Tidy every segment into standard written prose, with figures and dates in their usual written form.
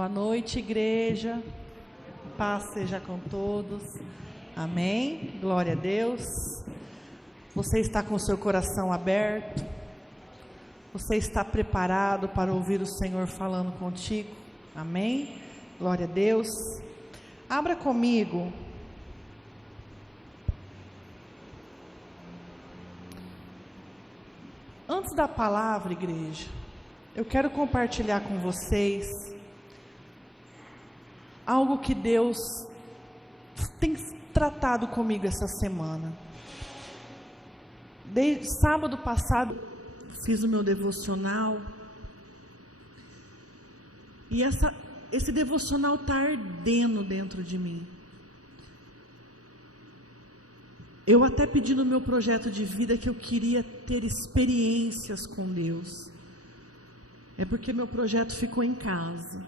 Boa noite, igreja. Paz seja com todos. Amém. Glória a Deus. Você está com o seu coração aberto? Você está preparado para ouvir o Senhor falando contigo? Amém. Glória a Deus. Abra comigo antes da palavra, igreja, eu quero compartilhar com vocês algo que Deus tem tratado comigo essa semana. Desde sábado passado, fiz o meu devocional. E esse devocional está ardendo dentro de mim. Eu até pedi no meu projeto de vida que eu queria ter experiências com Deus. É porque meu projeto ficou em casa.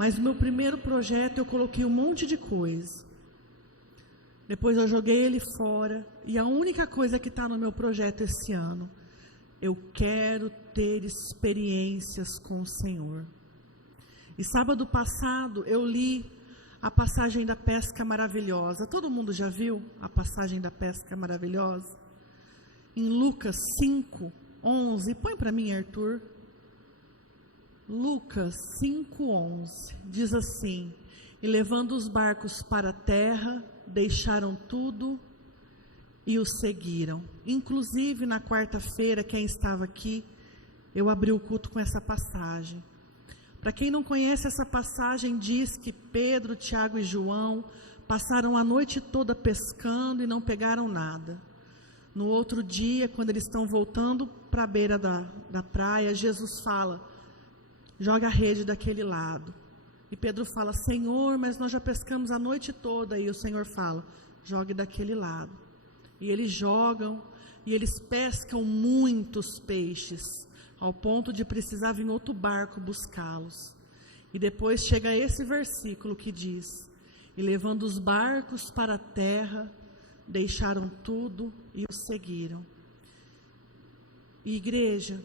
Mas no meu primeiro projeto eu coloquei um monte de coisa. Depois eu joguei ele fora. E a única coisa que está no meu projeto esse ano, eu quero ter experiências com o Senhor. E sábado passado eu li a passagem da pesca maravilhosa. Todo mundo já viu a passagem da pesca maravilhosa? Em Lucas 5:11. Põe para mim, Arthur. Lucas 5:11 diz assim: e levando os barcos para a terra, deixaram tudo e o seguiram. Inclusive na quarta-feira, quem estava aqui, eu abri o culto com essa passagem. Para quem não conhece essa passagem, diz que Pedro, Tiago e João passaram a noite toda pescando e não pegaram nada. No outro dia, quando eles estão voltando para a beira da praia, Jesus fala: joga a rede daquele lado. E Pedro fala: Senhor, mas nós já pescamos a noite toda. E o Senhor fala: jogue daquele lado. E eles jogam, e eles pescam muitos peixes, ao ponto de precisar vir outro barco buscá-los. E depois chega esse versículo que diz: e levando os barcos para a terra, deixaram tudo e o seguiram. E igreja,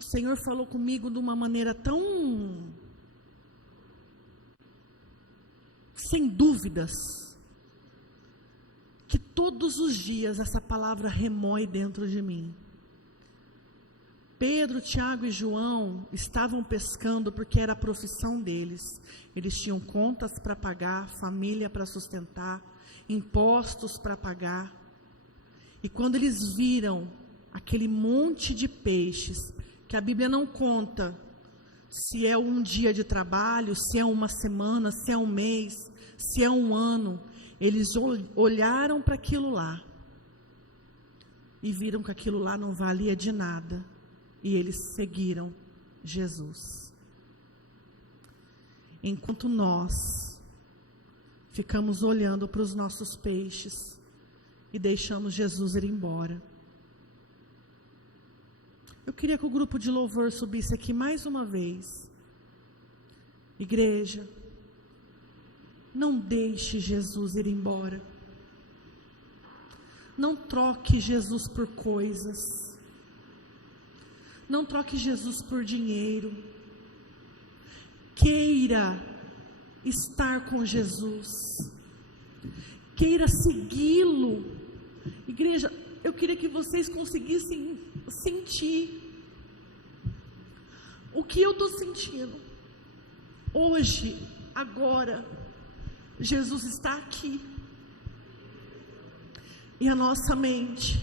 o Senhor falou comigo de uma maneira tão sem dúvidas, que todos os dias essa palavra remói dentro de mim. Pedro, Tiago e João estavam pescando porque era a profissão deles. Eles tinham contas para pagar, família para sustentar, impostos para pagar. E quando eles viram aquele monte de peixes, que a Bíblia não conta se é um dia de trabalho, se é uma semana, se é um mês, se é um ano, eles olharam para aquilo lá e viram que aquilo lá não valia de nada. E eles seguiram Jesus. Enquanto nós ficamos olhando para os nossos peixes e deixamos Jesus ir embora. Eu queria que o grupo de louvor subisse aqui mais uma vez. Igreja, não deixe Jesus ir embora. Não troque Jesus por coisas. Não troque Jesus por dinheiro. Queira estar com Jesus. Queira segui-lo. Igreja, eu queria que vocês conseguissem sentir o que eu estou sentindo. Hoje, agora, Jesus está aqui. E a nossa mente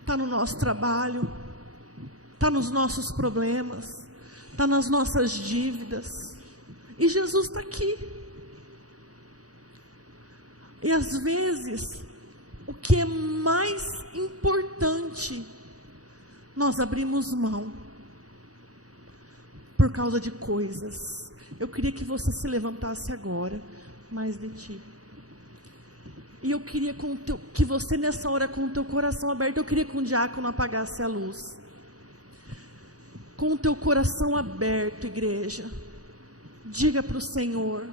está no nosso trabalho, está nos nossos problemas, está nas nossas dívidas. E Jesus está aqui. E às vezes, o que é mais importante, nós abrimos mão por causa de coisas. Eu queria que você se levantasse agora, mais de ti. E eu queria que você nessa hora, com o teu coração aberto, eu queria que um diácono apagasse a luz. Com o teu coração aberto, igreja, diga para o Senhor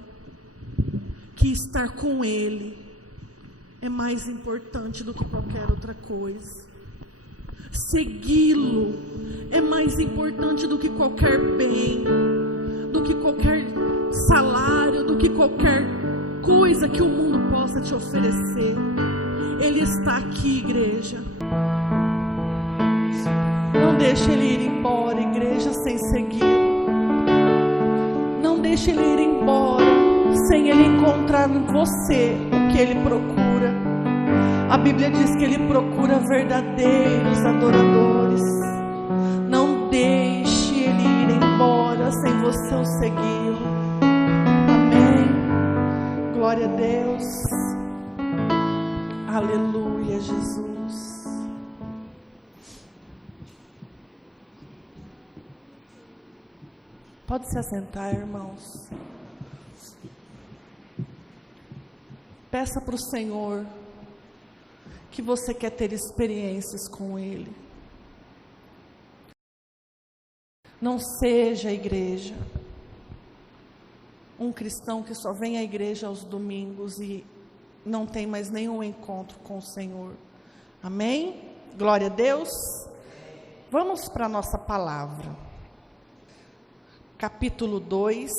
que estar com Ele é mais importante do que qualquer outra coisa. Segui-lo é mais importante do que qualquer bem. que qualquer salário, do que qualquer coisa que o mundo possa te oferecer. Ele está aqui, igreja. Não deixe ele ir embora, igreja, sem segui-lo. Não deixe ele ir embora sem ele encontrar em você o que ele procura. A Bíblia diz que ele procura verdadeiros adoradores. Não deixe ele ir embora sem você o segui-lo. Amém. Glória a Deus. Aleluia, Jesus. Pode se assentar, irmãos. Peça para o Senhor que você quer ter experiências com Ele. Não seja, igreja, um cristão que só vem à igreja aos domingos e não tem mais nenhum encontro com o Senhor. Amém? Glória a Deus. Vamos para a nossa palavra. Capítulo 2,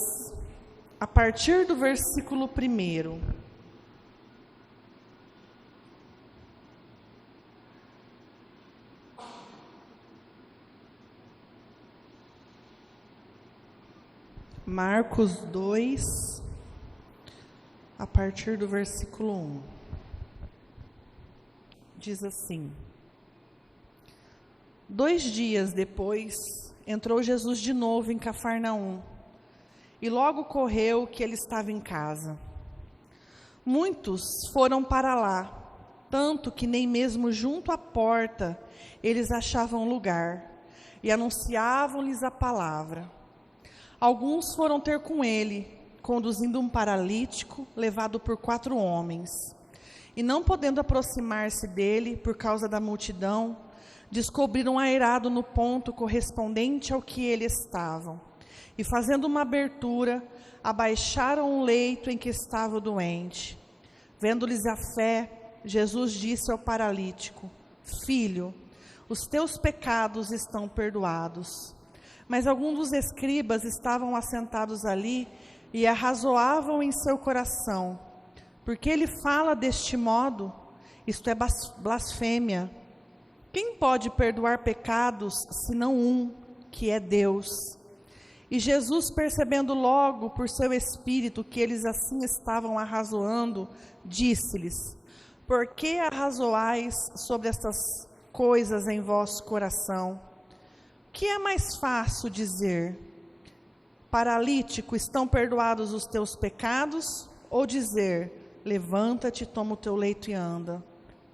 a partir do versículo 1. Marcos 2, a partir do versículo 1. Diz assim: 2 dias depois, entrou Jesus de novo em Cafarnaum, e logo correu que ele estava em casa. Muitos foram para lá, tanto que nem mesmo junto à porta eles achavam lugar, e anunciavam-lhes a palavra. Alguns foram ter com ele, conduzindo um paralítico, levado por 4 homens. E não podendo aproximar-se dele, por causa da multidão, descobriram aeirado no ponto correspondente ao que ele estavam. E fazendo uma abertura, abaixaram o leito em que estava o doente. Vendo-lhes a fé, Jesus disse ao paralítico: Filho, os teus pecados estão perdoados. Mas alguns dos escribas estavam assentados ali e arrazoavam em seu coração: porque ele fala deste modo? Isto é blasfêmia. Quem pode perdoar pecados, senão um, que é Deus? E Jesus, percebendo logo por seu espírito que eles assim estavam arrazoando, disse-lhes: Por que arrazoais sobre estas coisas em vosso coração? O que é mais fácil dizer: Paralítico, estão perdoados os teus pecados? Ou dizer: Levanta-te, toma o teu leito e anda?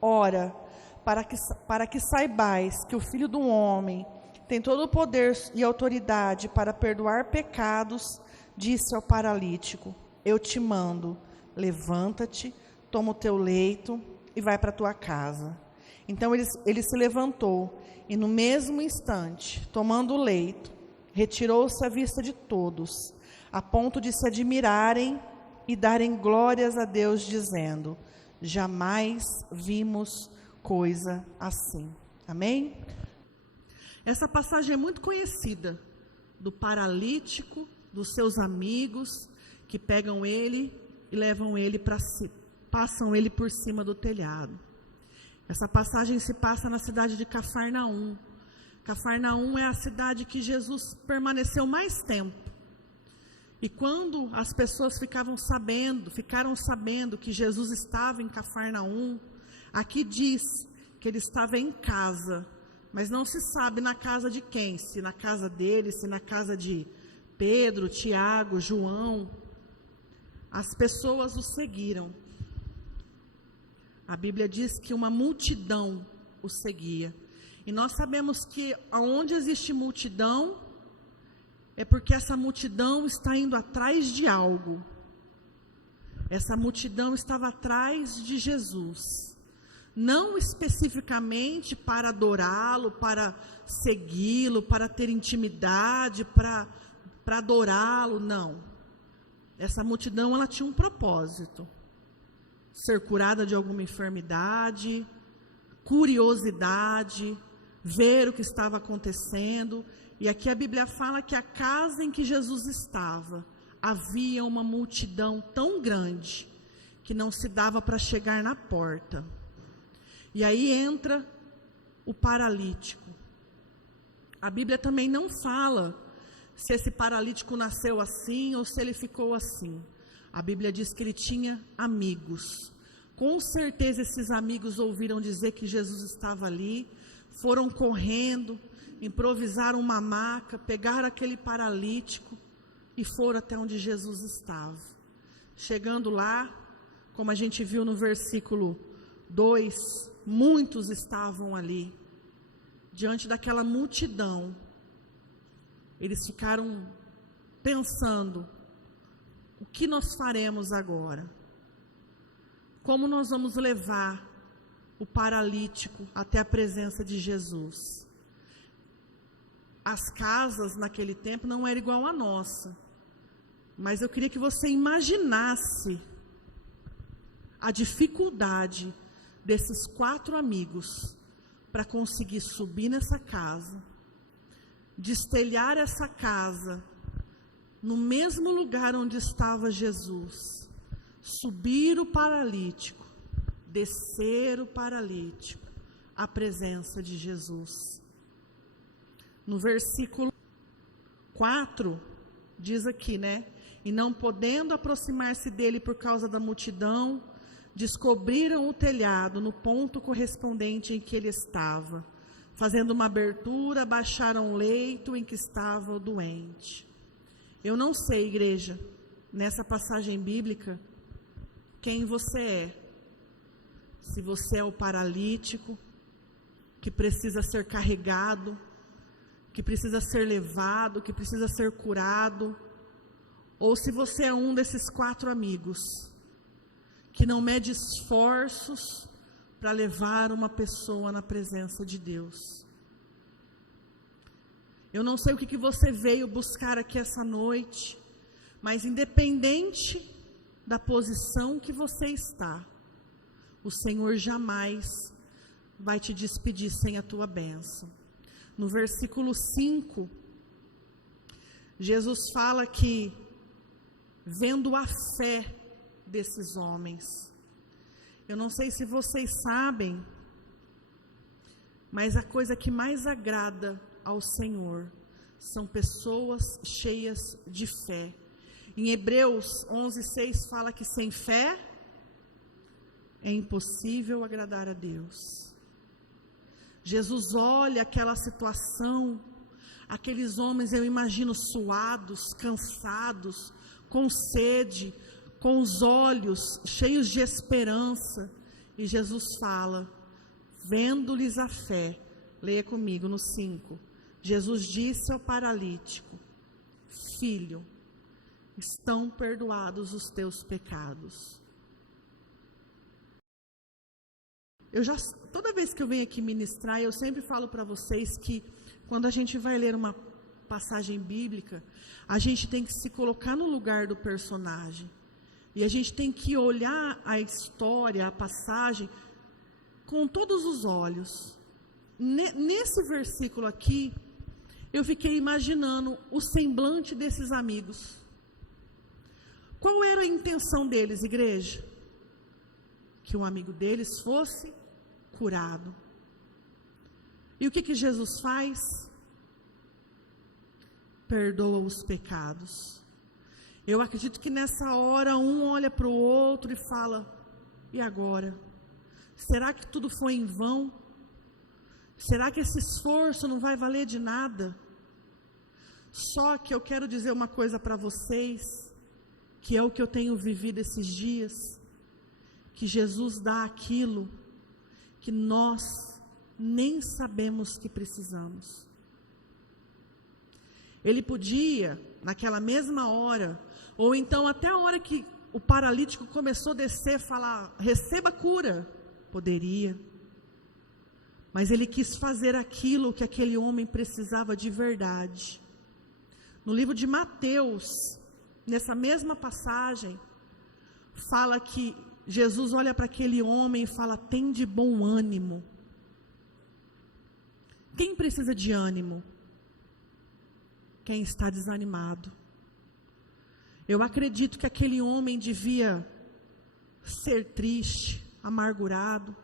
Ora, para que saibais que o Filho do Homem tem todo o poder e autoridade para perdoar pecados, disse ao paralítico: Eu te mando, levanta-te, toma o teu leito e vai para a tua casa. Então ele se levantou e no mesmo instante, tomando o leito, retirou-se à vista de todos, a ponto de se admirarem e darem glórias a Deus, dizendo: Jamais vimos coisa assim. Amém? Essa passagem é muito conhecida, do paralítico, dos seus amigos, que pegam ele e levam ele passam ele por cima do telhado. Essa passagem se passa na cidade de Cafarnaum. Cafarnaum é a cidade que Jesus permaneceu mais tempo. E quando as pessoas ficaram sabendo que Jesus estava em Cafarnaum, aqui diz que ele estava em casa, mas não se sabe na casa de quem, se na casa dele, se na casa de Pedro, Tiago, João. As pessoas o seguiram. A Bíblia diz que uma multidão o seguia. E nós sabemos que onde existe multidão, é porque essa multidão está indo atrás de algo. Essa multidão estava atrás de Jesus. Não especificamente para adorá-lo, para segui-lo, para ter intimidade, para adorá-lo, não. Essa multidão, ela tinha um propósito: ser curada de alguma enfermidade, curiosidade, ver o que estava acontecendo. E aqui a Bíblia fala que a casa em que Jesus estava, havia uma multidão tão grande que não se dava para chegar na porta. E aí entra o paralítico. A Bíblia também não fala se esse paralítico nasceu assim ou se ele ficou assim. A Bíblia diz que ele tinha amigos. Com certeza esses amigos ouviram dizer que Jesus estava ali, foram correndo, improvisaram uma maca, pegaram aquele paralítico e foram até onde Jesus estava. Chegando lá, como a gente viu no versículo 2, muitos estavam ali. Diante daquela multidão, eles ficaram pensando: o que nós faremos agora? Como nós vamos levar o paralítico até a presença de Jesus? As casas naquele tempo não eram igual a nossa, mas eu queria que você imaginasse a dificuldade desses 4 amigos para conseguir subir nessa casa, destelhar essa casa no mesmo lugar onde estava Jesus, subir o paralítico, descer o paralítico à presença de Jesus. No versículo 4, diz aqui, né? E não podendo aproximar-se dele por causa da multidão, descobriram o telhado no ponto correspondente em que ele estava. Fazendo uma abertura, baixaram o leito em que estava o doente. Eu não sei, igreja, nessa passagem bíblica, quem você é. Se você é o paralítico, que precisa ser carregado, que precisa ser levado, que precisa ser curado, ou se você é um desses 4 amigos, que não mede esforços para levar uma pessoa na presença de Deus. Eu não sei o que você veio buscar aqui essa noite, mas independente da posição que você está, o Senhor jamais vai te despedir sem a tua bênção. No versículo 5, Jesus fala que, vendo a fé desses homens, eu não sei se vocês sabem, mas a coisa que mais agrada ao Senhor são pessoas cheias de fé. Em Hebreus 11:6 fala que sem fé é impossível agradar a Deus. Jesus olha aquela situação, aqueles homens, eu imagino, suados, cansados, com sede, com os olhos cheios de esperança, e Jesus fala, vendo-lhes a fé, leia comigo no 5, Jesus disse ao paralítico: filho, estão perdoados os teus pecados. Toda vez que eu venho aqui ministrar, eu sempre falo para vocês que quando a gente vai ler uma passagem bíblica, a gente tem que se colocar no lugar do personagem. E a gente tem que olhar a história, a passagem, com todos os olhos. Nesse versículo aqui, eu fiquei imaginando o semblante desses amigos. Qual era a intenção deles, igreja? Que um amigo deles fosse curado. E o que Jesus faz? Perdoa os pecados. Eu acredito que nessa hora um olha para o outro e fala: e agora? Será que tudo foi em vão? Será que esse esforço não vai valer de nada? Só que eu quero dizer uma coisa para vocês, que é o que eu tenho vivido esses dias, que Jesus dá aquilo que nós nem sabemos que precisamos. Ele podia, naquela mesma hora, ou então até a hora que o paralítico começou a descer, falar: receba cura. Poderia. Mas ele quis fazer aquilo que aquele homem precisava de verdade. No livro de Mateus, nessa mesma passagem, fala que Jesus olha para aquele homem e fala: tem de bom ânimo. Quem precisa de ânimo? Quem está desanimado. Eu acredito que aquele homem devia ser triste, amargurado,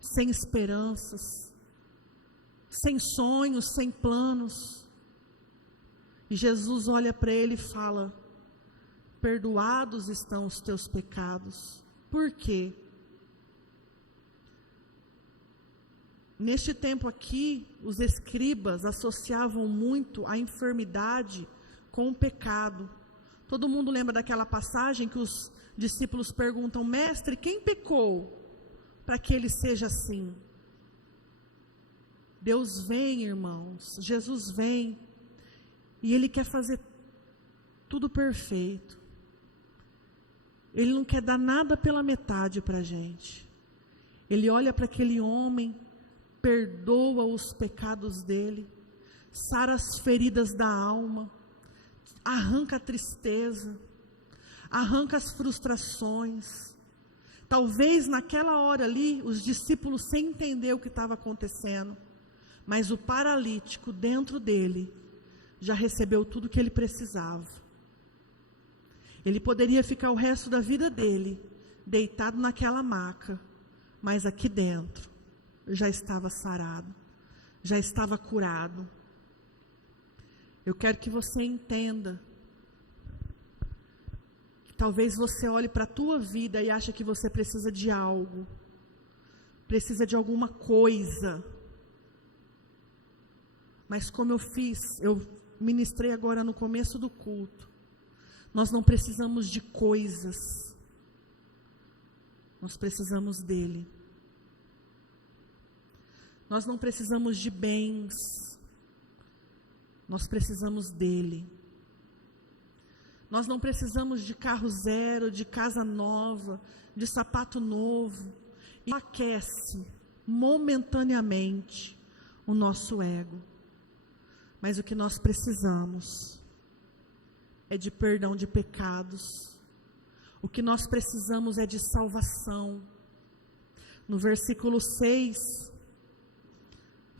sem esperanças, sem sonhos, sem planos. E Jesus olha para ele e fala: perdoados estão os teus pecados. Por quê? Neste tempo aqui, os escribas associavam muito a enfermidade com o pecado. Todo mundo lembra daquela passagem que os discípulos perguntam: mestre, quem pecou para que ele seja assim? Deus vem, irmãos, Jesus vem, e Ele quer fazer tudo perfeito. Ele não quer dar nada pela metade para a gente. Ele olha para aquele homem, perdoa os pecados dele, sara as feridas da alma, arranca a tristeza, arranca as frustrações. Talvez naquela hora ali, os discípulos sem entender o que estava acontecendo, mas o paralítico dentro dele já recebeu tudo que ele precisava. Ele poderia ficar o resto da vida dele deitado naquela maca, mas aqui dentro já estava sarado, já estava curado. Eu quero que você entenda que talvez você olhe para a tua vida e ache que você precisa de algo, precisa de alguma coisa. Mas como eu ministrei agora no começo do culto, nós não precisamos de coisas, nós precisamos dele. Nós não precisamos de bens, nós precisamos dele. Nós não precisamos de carro zero, de casa nova, de sapato novo. E aquece momentaneamente o nosso ego. Mas o que nós precisamos é de perdão de pecados. O que nós precisamos é de salvação. No versículo 6,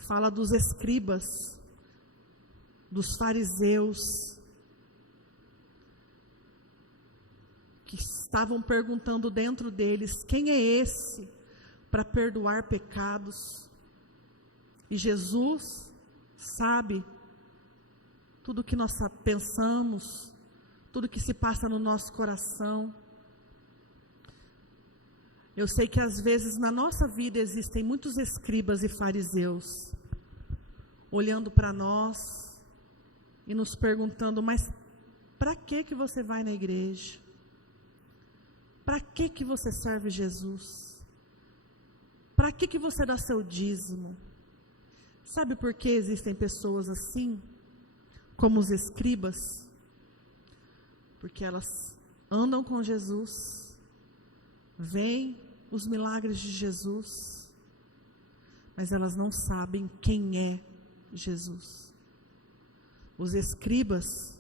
fala dos escribas, dos fariseus, que estavam perguntando dentro deles: quem é esse para perdoar pecados? E Jesus sabe tudo o que nós pensamos, tudo que se passa no nosso coração. Eu sei que às vezes na nossa vida existem muitos escribas e fariseus olhando para nós e nos perguntando: mas para que você vai na igreja? Para que você serve Jesus? Para que você dá seu dízimo? Sabe por que existem pessoas assim, como os escribas? Porque elas andam com Jesus, veem os milagres de Jesus, mas elas não sabem quem é Jesus. Os escribas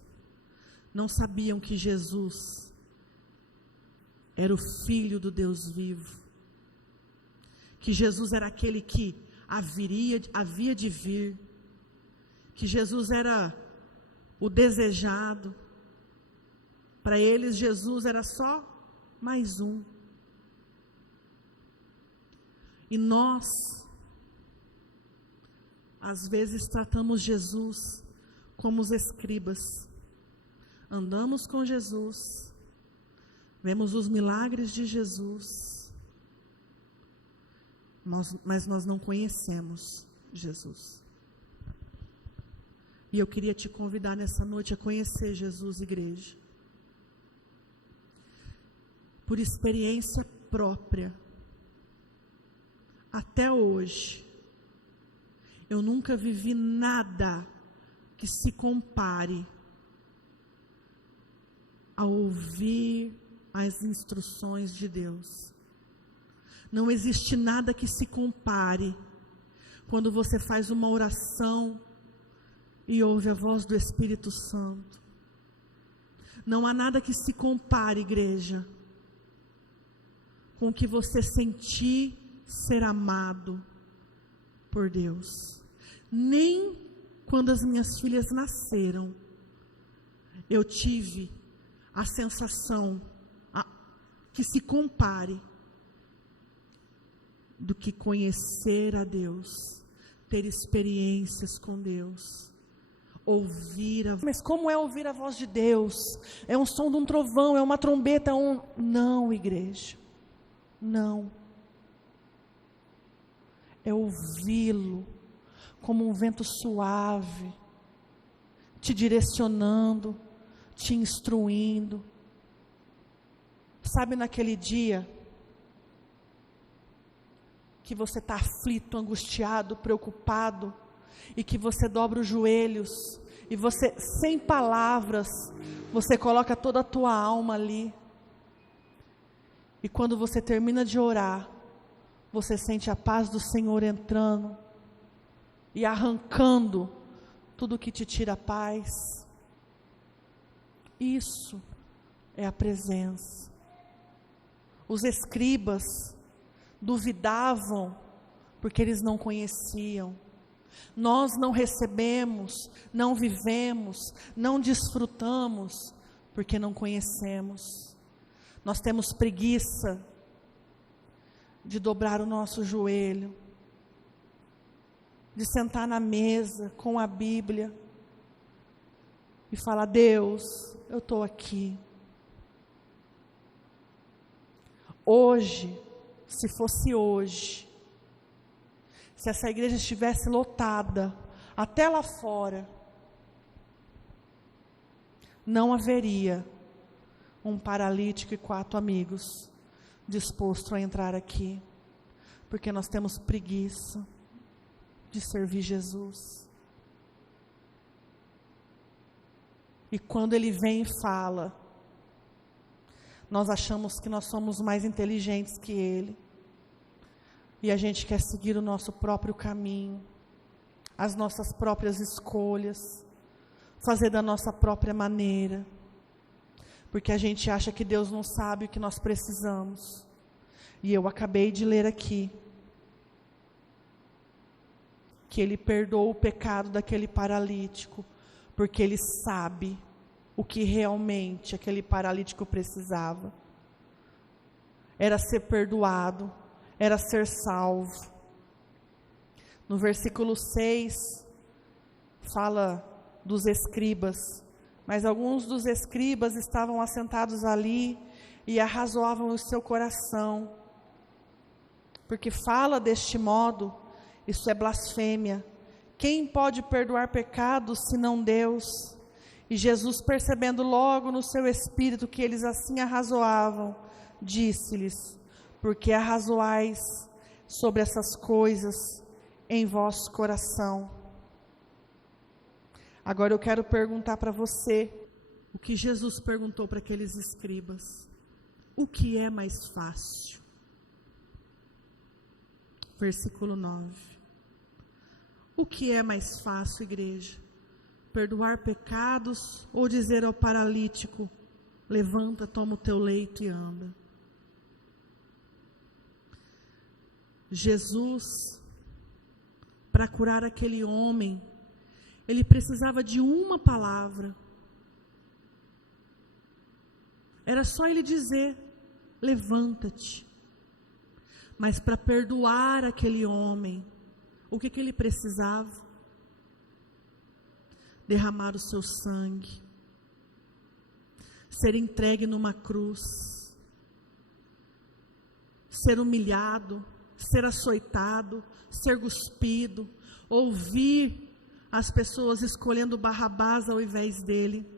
não sabiam que Jesus era o Filho do Deus vivo, que Jesus era aquele que havia de vir, que Jesus era o desejado. Para eles, Jesus era só mais um. E nós, às vezes, tratamos Jesus como os escribas. Andamos com Jesus, vemos os milagres de Jesus, mas nós não conhecemos Jesus. E eu queria te convidar nessa noite a conhecer Jesus, igreja. Por experiência própria, até hoje, eu nunca vivi nada que se compare a ouvir as instruções de Deus. Não existe nada que se compare quando você faz uma oração e ouve a voz do Espírito Santo. Não há nada que se compare, igreja, com o que você sentir ser amado por Deus. Nem quando as minhas filhas nasceram, eu tive a sensação que se compare do que conhecer a Deus, ter experiências com Deus, ouvir a... Mas como é ouvir a voz de Deus? É um som de um trovão, é uma trombeta, Não, igreja, não. É ouvi-lo como um vento suave, te direcionando, te instruindo. Sabe naquele dia que você está aflito, angustiado, preocupado, e que você dobra os joelhos, e você, sem palavras, você coloca toda a tua alma ali, e quando você termina de orar, você sente a paz do Senhor entrando, e arrancando tudo que te tira a paz. Isso é a presença. Os escribas duvidavam, porque eles não conheciam. Nós não recebemos, não vivemos, não desfrutamos, porque não conhecemos. Nós temos preguiça de dobrar o nosso joelho, de sentar na mesa com a Bíblia e falar: Deus, eu estou aqui. Hoje, se fosse hoje, se essa igreja estivesse lotada até lá fora, não haveria um paralítico e 4 amigos dispostos a entrar aqui, porque nós temos preguiça de servir Jesus. E quando Ele vem e fala, nós achamos que nós somos mais inteligentes que Ele, e a gente quer seguir o nosso próprio caminho, as nossas próprias escolhas, fazer da nossa própria maneira, porque a gente acha que Deus não sabe o que nós precisamos. E eu acabei de ler aqui que Ele perdoou o pecado daquele paralítico, porque Ele sabe o que realmente aquele paralítico precisava. Era ser perdoado, era ser salvo. No versículo 6, fala dos escribas, mas alguns dos escribas estavam assentados ali e arrazoavam o seu coração, porque fala deste modo: isso é blasfêmia. Quem pode perdoar pecados senão Deus? E Jesus, percebendo logo no seu espírito que eles assim arrazoavam, disse-lhes: por que arrazoais sobre essas coisas em vosso coração? Agora eu quero perguntar para você o que Jesus perguntou para aqueles escribas: o que é mais fácil? Versículo 9. O que é mais fácil, igreja? Perdoar pecados ou dizer ao paralítico: levanta, toma o teu leito e anda? Jesus, para curar aquele homem, Ele precisava de uma palavra. Era só Ele dizer: levanta-te. Mas para perdoar aquele homem, o que ele precisava? Derramar o seu sangue, ser entregue numa cruz, ser humilhado, ser açoitado, ser cuspido, ouvir as pessoas escolhendo Barrabás ao invés dele.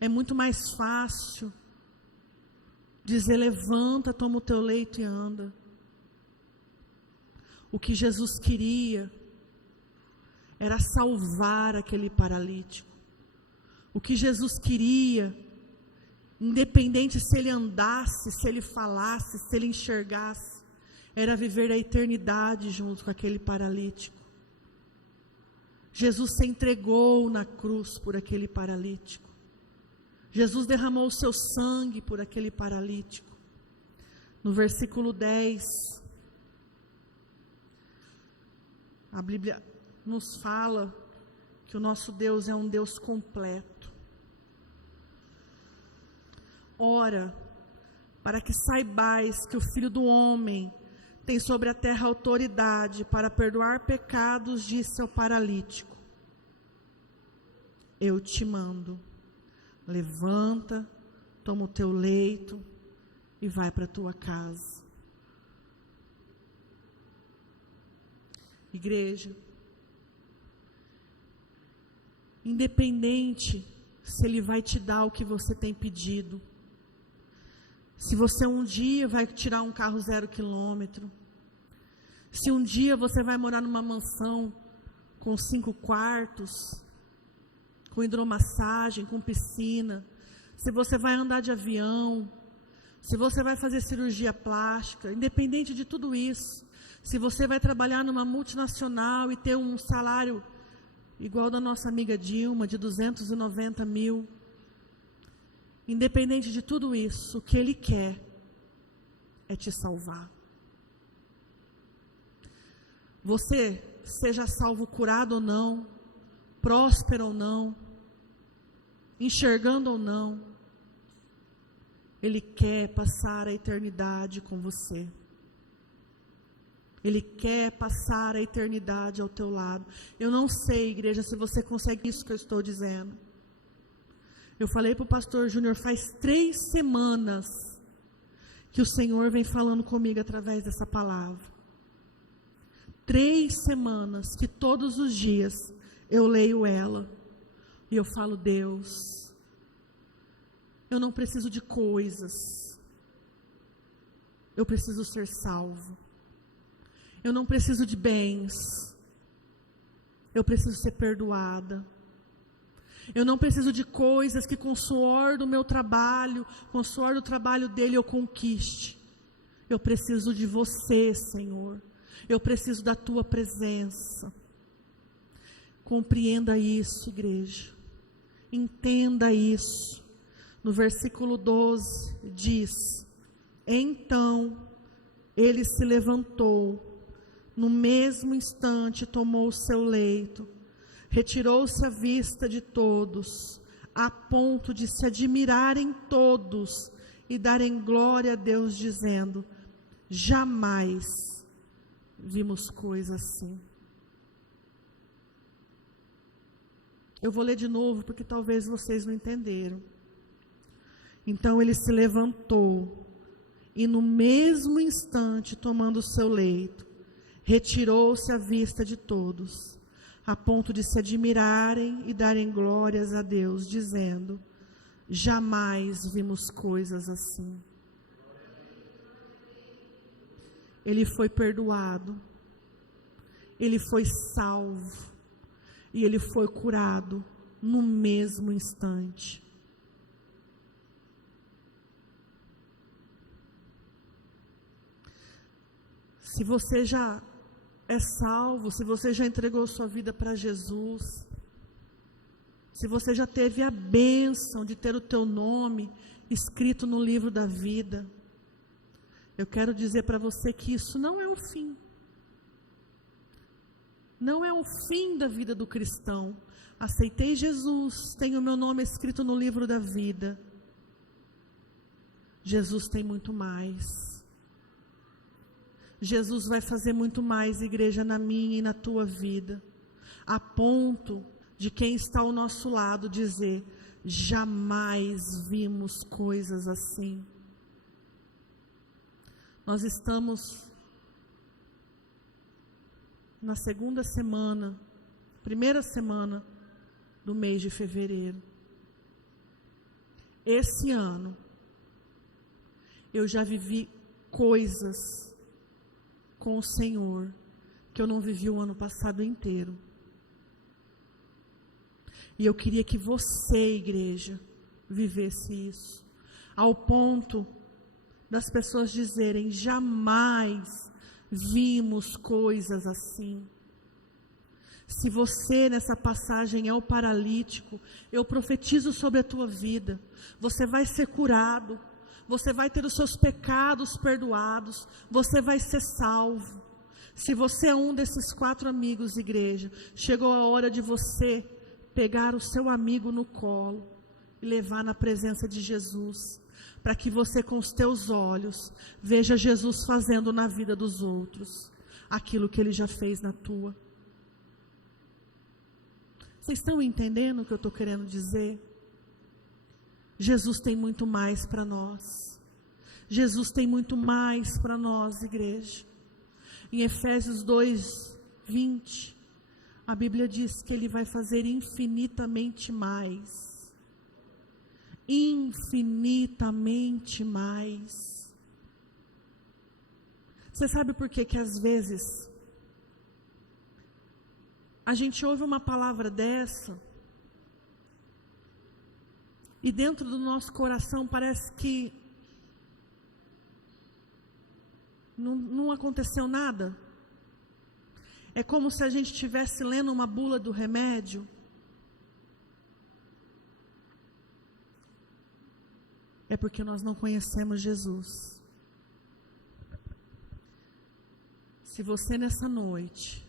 É muito mais fácil dizer: levanta, toma o teu leito e anda. O que Jesus queria era salvar aquele paralítico. O que Jesus queria, independente se ele andasse, se ele falasse, se ele enxergasse, era viver a eternidade junto com aquele paralítico. Jesus se entregou na cruz por aquele paralítico. Jesus derramou o seu sangue por aquele paralítico. No versículo 10, A Bíblia nos fala que o nosso Deus é um Deus completo. Ora, para que saibais que o Filho do Homem tem sobre a terra autoridade para perdoar pecados, disse ao paralítico: eu te mando, levanta, toma o teu leito e vai para a tua casa. Igreja, independente se Ele vai te dar o que você tem pedido, se você um dia vai tirar um carro 0 quilômetro, se um dia você vai morar numa mansão com 5 quartos, com hidromassagem, com piscina, se você vai andar de avião, se você vai fazer cirurgia plástica, independente de tudo isso, se você vai trabalhar numa multinacional e ter um salário igual da nossa amiga Dilma, de 290 mil, independente de tudo isso, o que Ele quer é te salvar. Você, seja salvo curado ou não, próspero ou não, enxergando ou não, Ele quer passar a eternidade com você. Ele quer passar a eternidade ao teu lado. Eu não sei, igreja, se você consegue isso que eu estou dizendo. Eu falei para o pastor Júnior, faz 3 semanas que o Senhor vem falando comigo através dessa palavra. 3 semanas que todos os dias eu leio ela. E eu falo: Deus, eu não preciso de coisas. Eu preciso ser salvo. Eu não preciso de bens. Eu preciso ser perdoada. Eu não preciso de coisas que com o suor do meu trabalho, com o suor do trabalho dele eu conquiste. Eu preciso de você, Senhor. Eu preciso da tua presença. Compreenda isso, igreja. Entenda isso. No versículo 12 diz: então ele se levantou, no mesmo instante tomou o seu leito, retirou-se à vista de todos, a ponto de se admirarem todos e darem glória a Deus, dizendo: jamais vimos coisa assim. Eu vou ler de novo porque talvez vocês não entenderam. Então ele se levantou e no mesmo instante, tomando o seu leito, retirou-se à vista de todos, a ponto de se admirarem e darem glórias a Deus, dizendo: jamais vimos coisas assim. Ele foi perdoado, ele foi salvo e ele foi curado no mesmo instante. Se você já é salvo, se você já entregou sua vida para Jesus, se você já teve a bênção de ter o teu nome escrito no livro da vida, eu quero dizer para você que isso não é o fim. Não é o fim da vida do cristão. Aceitei Jesus, tenho o meu nome escrito no livro da vida. Jesus tem muito mais. Jesus vai fazer muito mais, igreja, na minha e na tua vida, a ponto de quem está ao nosso lado dizer: jamais vimos coisas assim. Nós estamos na primeira semana do mês de fevereiro. Esse ano, eu já vivi coisas com o Senhor que eu não vivi o ano passado inteiro. E eu queria que você, igreja, vivesse isso, ao ponto das pessoas dizerem: jamais vimos coisas assim. Se você nessa passagem é o paralítico, eu profetizo sobre a tua vida, você vai ser curado, você vai ter os seus pecados perdoados, você vai ser salvo. Se você é um desses 4 amigos, igreja, chegou a hora de você pegar o seu amigo no colo e levar na presença de Jesus, para que você com os teus olhos veja Jesus fazendo na vida dos outros aquilo que Ele já fez na tua. Vocês estão entendendo o que eu estou querendo dizer? Jesus tem muito mais para nós. Jesus tem muito mais para nós, igreja. Em Efésios 2:20, a Bíblia diz que Ele vai fazer infinitamente mais. Infinitamente mais. Você sabe por que que às vezes a gente ouve uma palavra dessa e dentro do nosso coração parece que não aconteceu nada? É como se a gente estivesse lendo uma bula do remédio. É porque nós não conhecemos Jesus. Se você nessa noite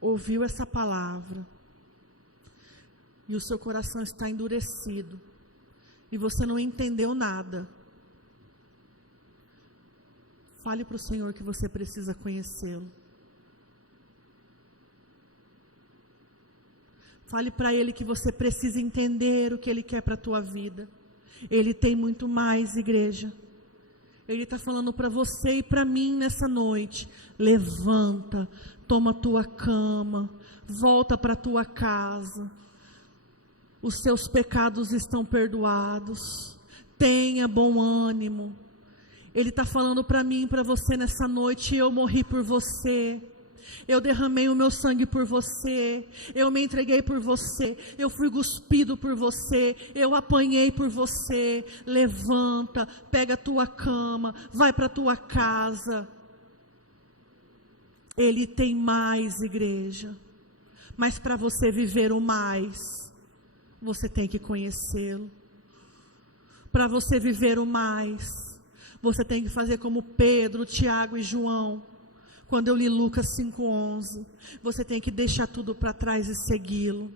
ouviu essa palavra e o seu coração está endurecido e você não entendeu nada, fale para o Senhor que você precisa conhecê-lo. Fale para Ele que você precisa entender o que Ele quer para a tua vida. Ele tem muito mais, igreja. Ele está falando para você e para mim nessa noite. Levanta, toma a tua cama, volta para a tua casa. Os seus pecados estão perdoados. Tenha bom ânimo. Ele está falando para mim e para você nessa noite. Eu morri por você. Eu derramei o meu sangue por você, eu me entreguei por você, eu fui cuspido por você, eu apanhei por você. Levanta, pega a tua cama, vai para a tua casa. Ele tem mais, igreja, mas para você viver o mais, você tem que conhecê-lo. Para você viver o mais, você tem que fazer como Pedro, Tiago e João. Quando eu li Lucas 5:11, você tem que deixar tudo para trás e segui-lo.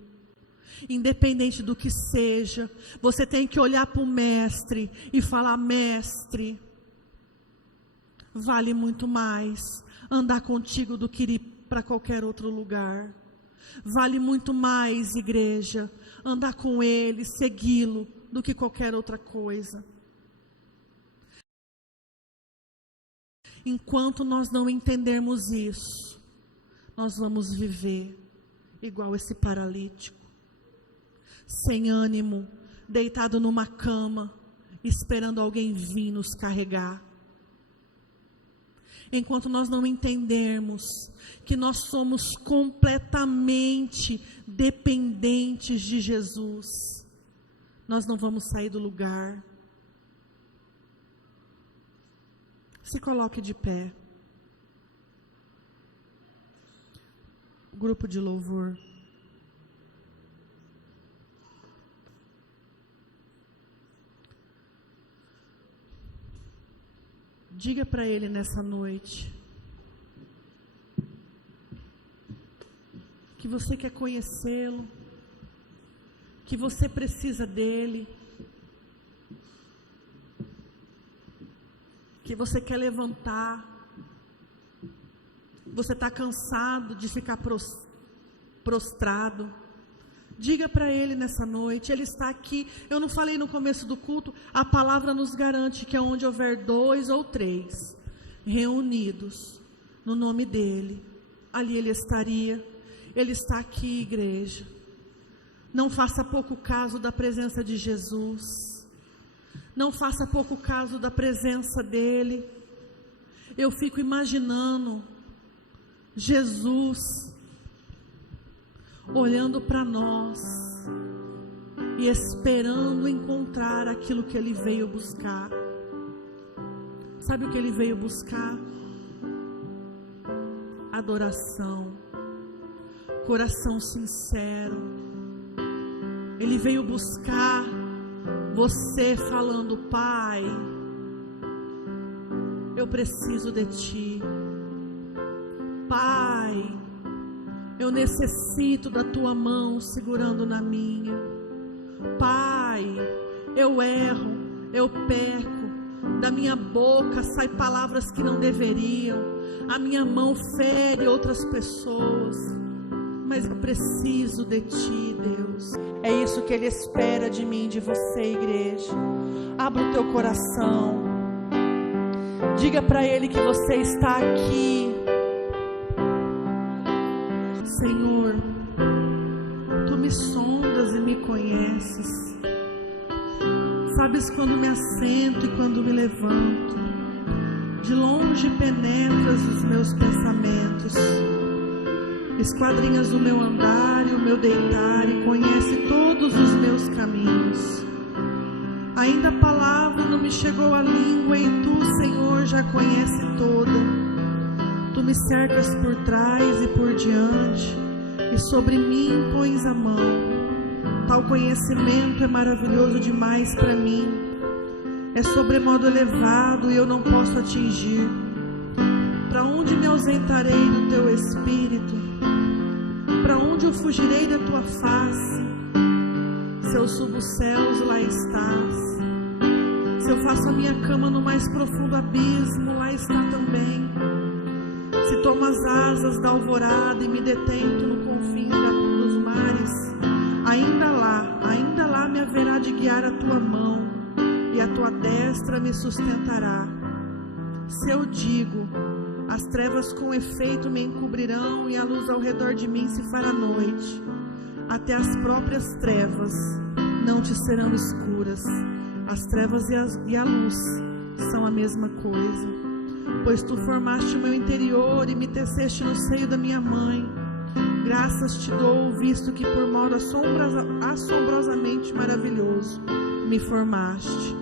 Independente do que seja, você tem que olhar para o mestre e falar: mestre, vale muito mais andar contigo do que ir para qualquer outro lugar. Vale muito mais, igreja, andar com ele, segui-lo, do que qualquer outra coisa. Enquanto nós não entendermos isso, nós vamos viver igual esse paralítico, sem ânimo, deitado numa cama, esperando alguém vir nos carregar. Enquanto nós não entendermos que nós somos completamente dependentes de Jesus, nós não vamos sair do lugar. Se coloque de pé. Grupo de louvor. Diga para Ele nessa noite que você quer conhecê-lo, que você precisa dele, que você quer levantar, você está cansado de ficar prostrado. Diga para Ele nessa noite, Ele está aqui. Eu não falei no começo do culto, a palavra nos garante que onde houver 2 ou 3 reunidos no nome dEle, ali Ele estaria. Ele está aqui, igreja. Não faça pouco caso da presença de Jesus. Não faça pouco caso da presença dEle. Eu fico imaginando Jesus olhando para nós e esperando encontrar aquilo que Ele veio buscar. Sabe o que Ele veio buscar? Adoração, coração sincero. Ele veio buscar você falando: Pai, eu preciso de Ti. eu necessito da tua mão segurando na minha. Pai, eu erro, eu peco, da minha boca saem palavras que não deveriam, a minha mão fere outras pessoas, mas eu preciso de ti, Deus. É isso que Ele espera de mim, de você, igreja. Abra o teu coração, diga para Ele que você está aqui. Senhor, Tu me sondas e me conheces, sabes quando me assento e quando me levanto, de longe penetras os meus pensamentos, esquadrinhas o meu andar e o meu deitar e conhece todos os meus caminhos. Ainda a palavra não me chegou à língua e Tu, Senhor, já conhece toda. Tu me cercas por trás e por diante, e sobre mim pões a mão. Tal conhecimento é maravilhoso demais para mim, é sobremodo elevado e eu não posso atingir. Para onde me ausentarei do Teu Espírito? Para onde eu fugirei da Tua face? Se eu subo os céus, lá estás. Se eu faço a minha cama no mais profundo abismo, lá está também. Se tomo as asas da alvorada e me detento no confim dos mares, ainda lá me haverá de guiar a Tua mão, e a Tua destra me sustentará. Se eu digo, as trevas com efeito me encobrirão, e a luz ao redor de mim se fará noite, até as próprias trevas não te serão escuras. As trevas e a luz são a mesma coisa. Pois Tu formaste o meu interior e me teceste no seio da minha mãe. Graças te dou, visto que por modo assombrosamente maravilhoso me formaste.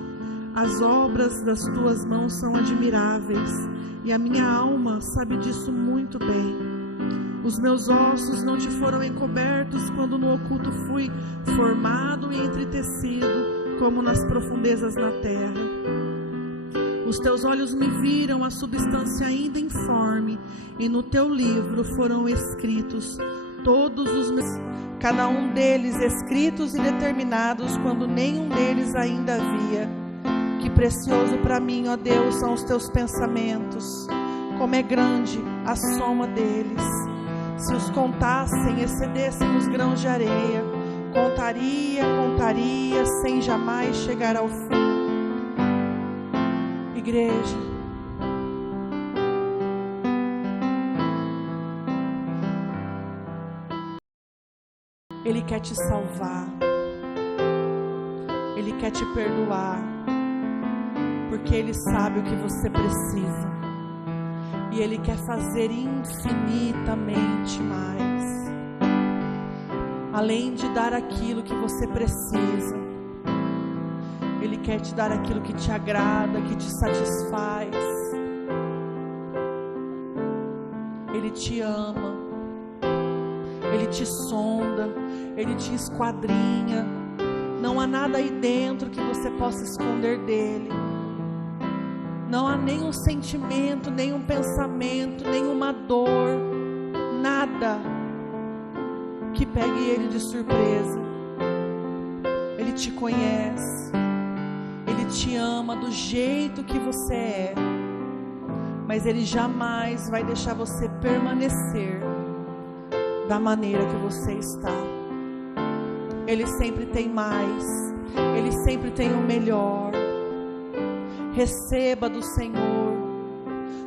As obras das Tuas mãos são admiráveis, e a minha alma sabe disso muito bem. Os meus ossos não te foram encobertos quando no oculto fui formado e entretecido, como nas profundezas da terra. Os Teus olhos me viram a substância ainda informe, e no Teu livro foram escritos todos os meus, cada um deles escritos e determinados, quando nenhum deles ainda havia. Que precioso para mim, ó Deus, são os Teus pensamentos, como é grande a soma deles. Se os contassem, excedessem os grãos de areia, contaria, sem jamais chegar ao fim. Igreja, Ele quer te salvar, Ele quer te perdoar, porque Ele sabe o que você precisa, e Ele quer fazer infinitamente mais, além de dar aquilo que você precisa. Ele quer te dar aquilo que te agrada, que te satisfaz. Ele te ama, Ele te sonda, Ele te esquadrinha. Não há nada aí dentro que você possa esconder dEle. Não há nenhum sentimento, nenhum pensamento, nenhuma dor, nada que pegue Ele de surpresa. Ele te conhece, Ele te ama do jeito que você é, mas Ele jamais vai deixar você permanecer da maneira que você está. Ele sempre tem mais, Ele sempre tem o melhor. Receba do Senhor,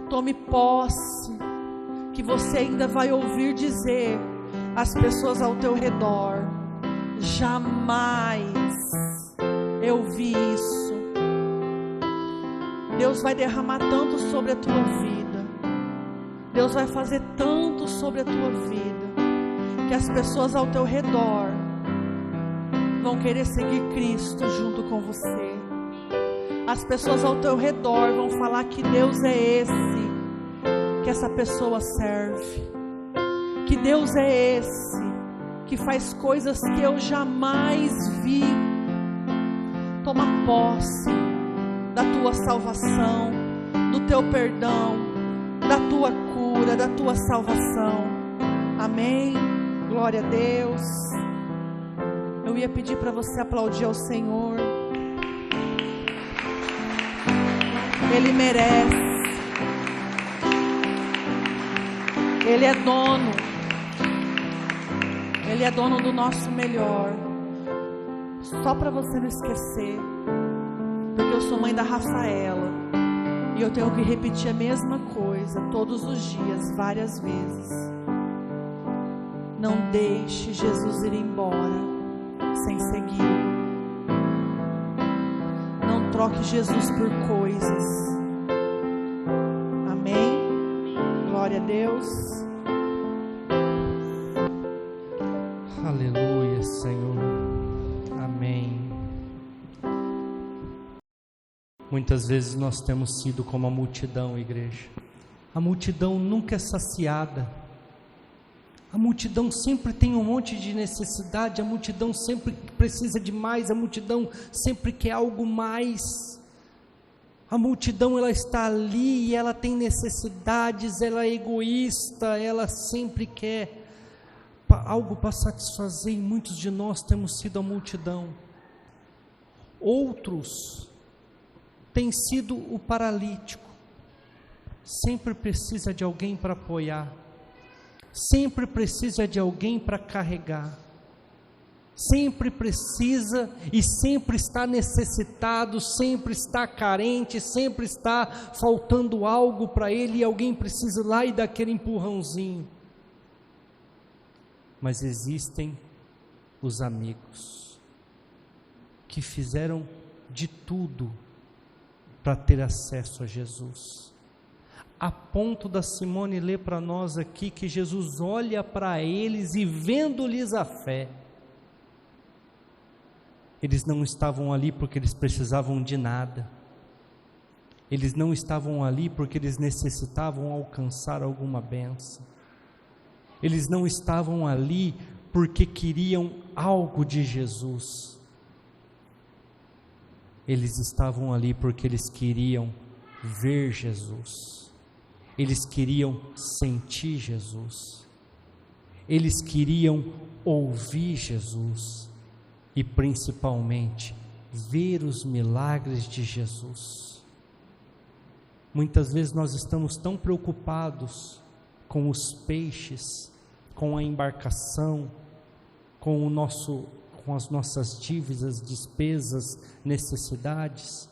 tome posse, que você ainda vai ouvir dizer às pessoas ao teu redor: jamais eu vi isso. Deus vai derramar tanto sobre a tua vida, Deus vai fazer tanto sobre a tua vida, que as pessoas ao teu redor vão querer seguir Cristo junto com você. As pessoas ao teu redor vão falar que Deus é esse que essa pessoa serve, que Deus é esse que faz coisas que eu jamais vi. Toma posse da tua salvação, do teu perdão, da tua cura, da tua salvação. Amém. Glória a Deus. Eu ia pedir para você aplaudir ao Senhor. Ele merece. Ele é dono. Ele é dono do nosso melhor. Só para você não esquecer, porque eu sou mãe da Rafaela e eu tenho que repetir a mesma coisa todos os dias, várias vezes. Não deixe Jesus ir embora sem seguir. Não troque Jesus por coisas. Amém? Glória a Deus. Aleluia, Senhor. Amém. Muitas vezes nós temos sido como a multidão, igreja. A multidão nunca é saciada. A multidão sempre tem um monte de necessidade, a multidão sempre precisa de mais, a multidão sempre quer algo mais. A multidão, ela está ali e ela tem necessidades, ela é egoísta, ela sempre quer algo para satisfazer, e muitos de nós temos sido a multidão. Outros têm sido o paralítico, sempre precisa de alguém para apoiar, sempre precisa de alguém para carregar, sempre precisa e sempre está necessitado, sempre está carente, sempre está faltando algo para ele, e alguém precisa ir lá e dar aquele empurrãozinho. Mas existem os amigos que fizeram de tudo para ter acesso a Jesus, a ponto da Simone ler para nós aqui que Jesus olha para eles e vendo-lhes a fé. Eles não estavam ali porque eles precisavam de nada, eles não estavam ali porque eles necessitavam alcançar alguma bênção, eles não estavam ali porque queriam algo de Jesus, eles estavam ali porque eles queriam ver Jesus, eles queriam sentir Jesus, eles queriam ouvir Jesus e principalmente ver os milagres de Jesus. Muitas vezes nós estamos tão preocupados com os peixes, com a embarcação, com as nossas dívidas, despesas, necessidades,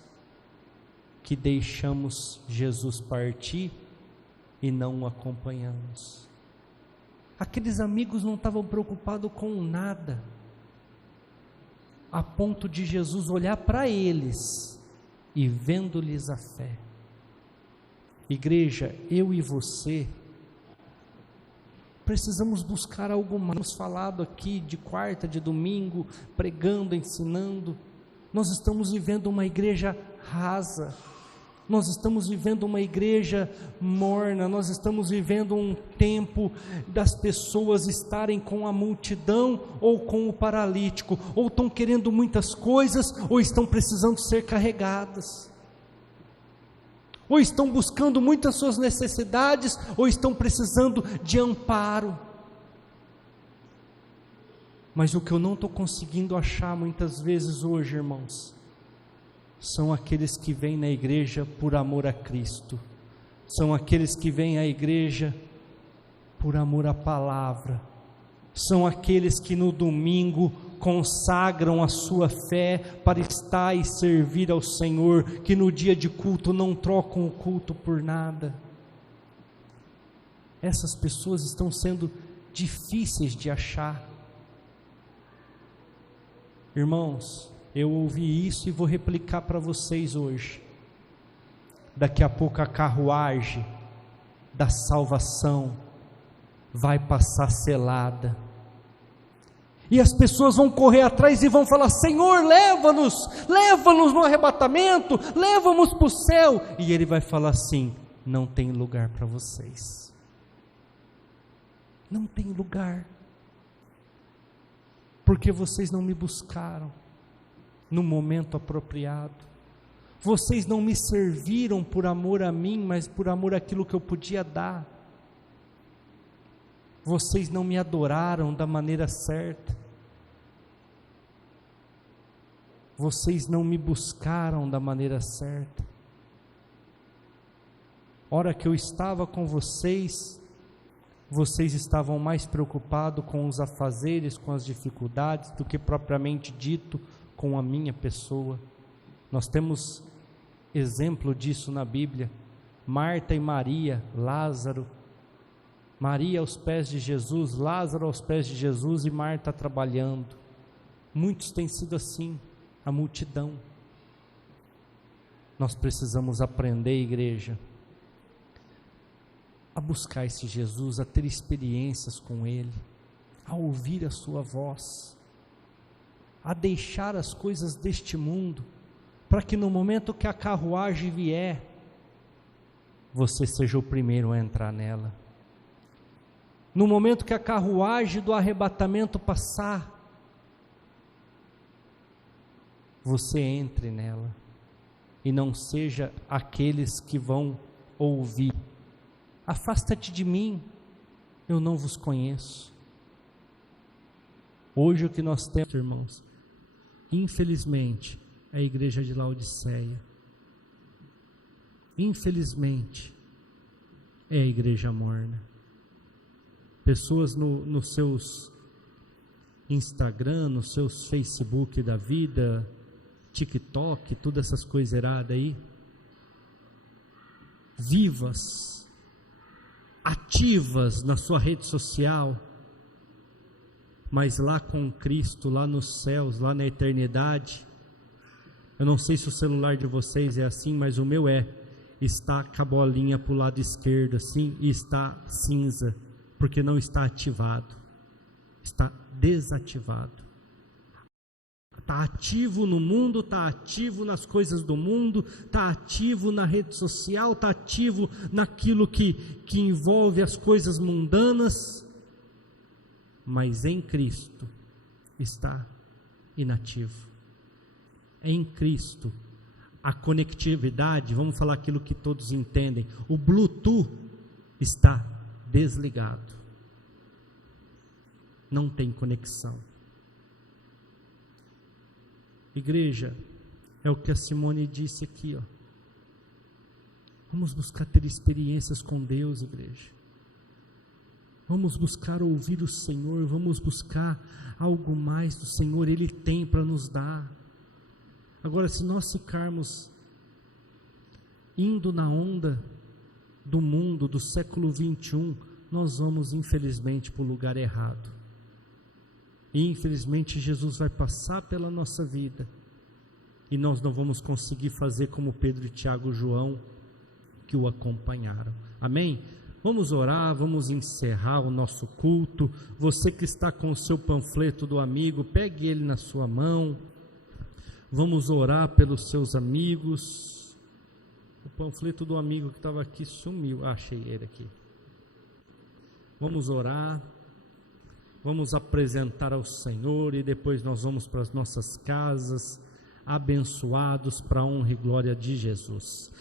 que deixamos Jesus partir e não o acompanhamos. Aqueles amigos não estavam preocupados com nada, a ponto de Jesus olhar para eles e vendo-lhes a fé. Igreja, eu e você precisamos buscar algo mais. Temos falado aqui de quarta, de domingo, pregando, ensinando. Nós estamos vivendo uma igreja rasa, nós estamos vivendo uma igreja morna, nós estamos vivendo um tempo das pessoas estarem com a multidão ou com o paralítico, ou estão querendo muitas coisas, ou estão precisando ser carregadas, ou estão buscando muitas suas necessidades, ou estão precisando de amparo. Mas o que eu não estou conseguindo achar muitas vezes hoje, irmãos, são aqueles que vêm na igreja por amor a Cristo, são aqueles que vêm à igreja por amor à palavra, são aqueles que no domingo consagram a sua fé para estar e servir ao Senhor, que no dia de culto não trocam o culto por nada. Essas pessoas estão sendo difíceis de achar. Irmãos, eu ouvi isso e vou replicar para vocês hoje. Daqui a pouco a carruagem da salvação vai passar selada, e as pessoas vão correr atrás e vão falar: Senhor, leva-nos no arrebatamento, leva-nos para o céu. E Ele vai falar assim: não tem lugar para vocês, não tem lugar, porque vocês não me buscaram no momento apropriado, vocês não me serviram por amor a mim, mas por amor àquilo que eu podia dar. vocês não me adoraram da maneira certa, vocês não me buscaram da maneira certa. Hora que eu estava com vocês, vocês estavam mais preocupados com os afazeres, com as dificuldades, do que propriamente dito com a minha pessoa. Nós temos exemplo disso na Bíblia. Marta e Maria, Lázaro, Maria aos pés de Jesus, Lázaro aos pés de Jesus e Marta trabalhando. Muitos têm sido assim, a multidão. Nós precisamos aprender, igreja, a buscar esse Jesus, a ter experiências com Ele, a ouvir a sua voz, a deixar as coisas deste mundo, para que no momento que a carruagem vier, você seja o primeiro a entrar nela. No momento que a carruagem do arrebatamento passar, você entre nela, e não seja aqueles que vão ouvir: afasta-te de mim, eu não vos conheço. Hoje o que nós temos, irmãos, infelizmente, é a igreja de Laodiceia. Infelizmente, é a igreja morna. Pessoas nos seus Instagram, nos seus Facebook da vida, TikTok, todas essas coisas eradas aí, vivas, ativas na sua rede social, mas lá com Cristo, lá nos céus, lá na eternidade. Eu não sei se o celular de vocês é assim, mas o meu está com a bolinha para o lado esquerdo assim, e está cinza, porque não está ativado, está desativado. Está ativo no mundo, está ativo nas coisas do mundo, está ativo na rede social, está ativo naquilo que envolve as coisas mundanas, mas em Cristo está inativo. Em Cristo, a conectividade, vamos falar aquilo que todos entendem, o Bluetooth está desligado, não tem conexão. Igreja, é o que a Simone disse aqui, ó. Vamos buscar ter experiências com Deus, igreja. Vamos buscar ouvir o Senhor, vamos buscar algo mais do Senhor, Ele tem para nos dar. Agora, se nós ficarmos indo na onda do mundo, do século 21, nós vamos infelizmente para o lugar errado. E infelizmente Jesus vai passar pela nossa vida e nós não vamos conseguir fazer como Pedro, Tiago e João, que o acompanharam. Amém? Vamos orar, vamos encerrar o nosso culto. Você que está com o seu panfleto do amigo, pegue ele na sua mão. Vamos orar pelos seus amigos. O panfleto do amigo que estava aqui sumiu. Achei ele aqui. Vamos orar. Vamos apresentar ao Senhor e depois nós vamos para as nossas casas, abençoados para a honra e glória de Jesus.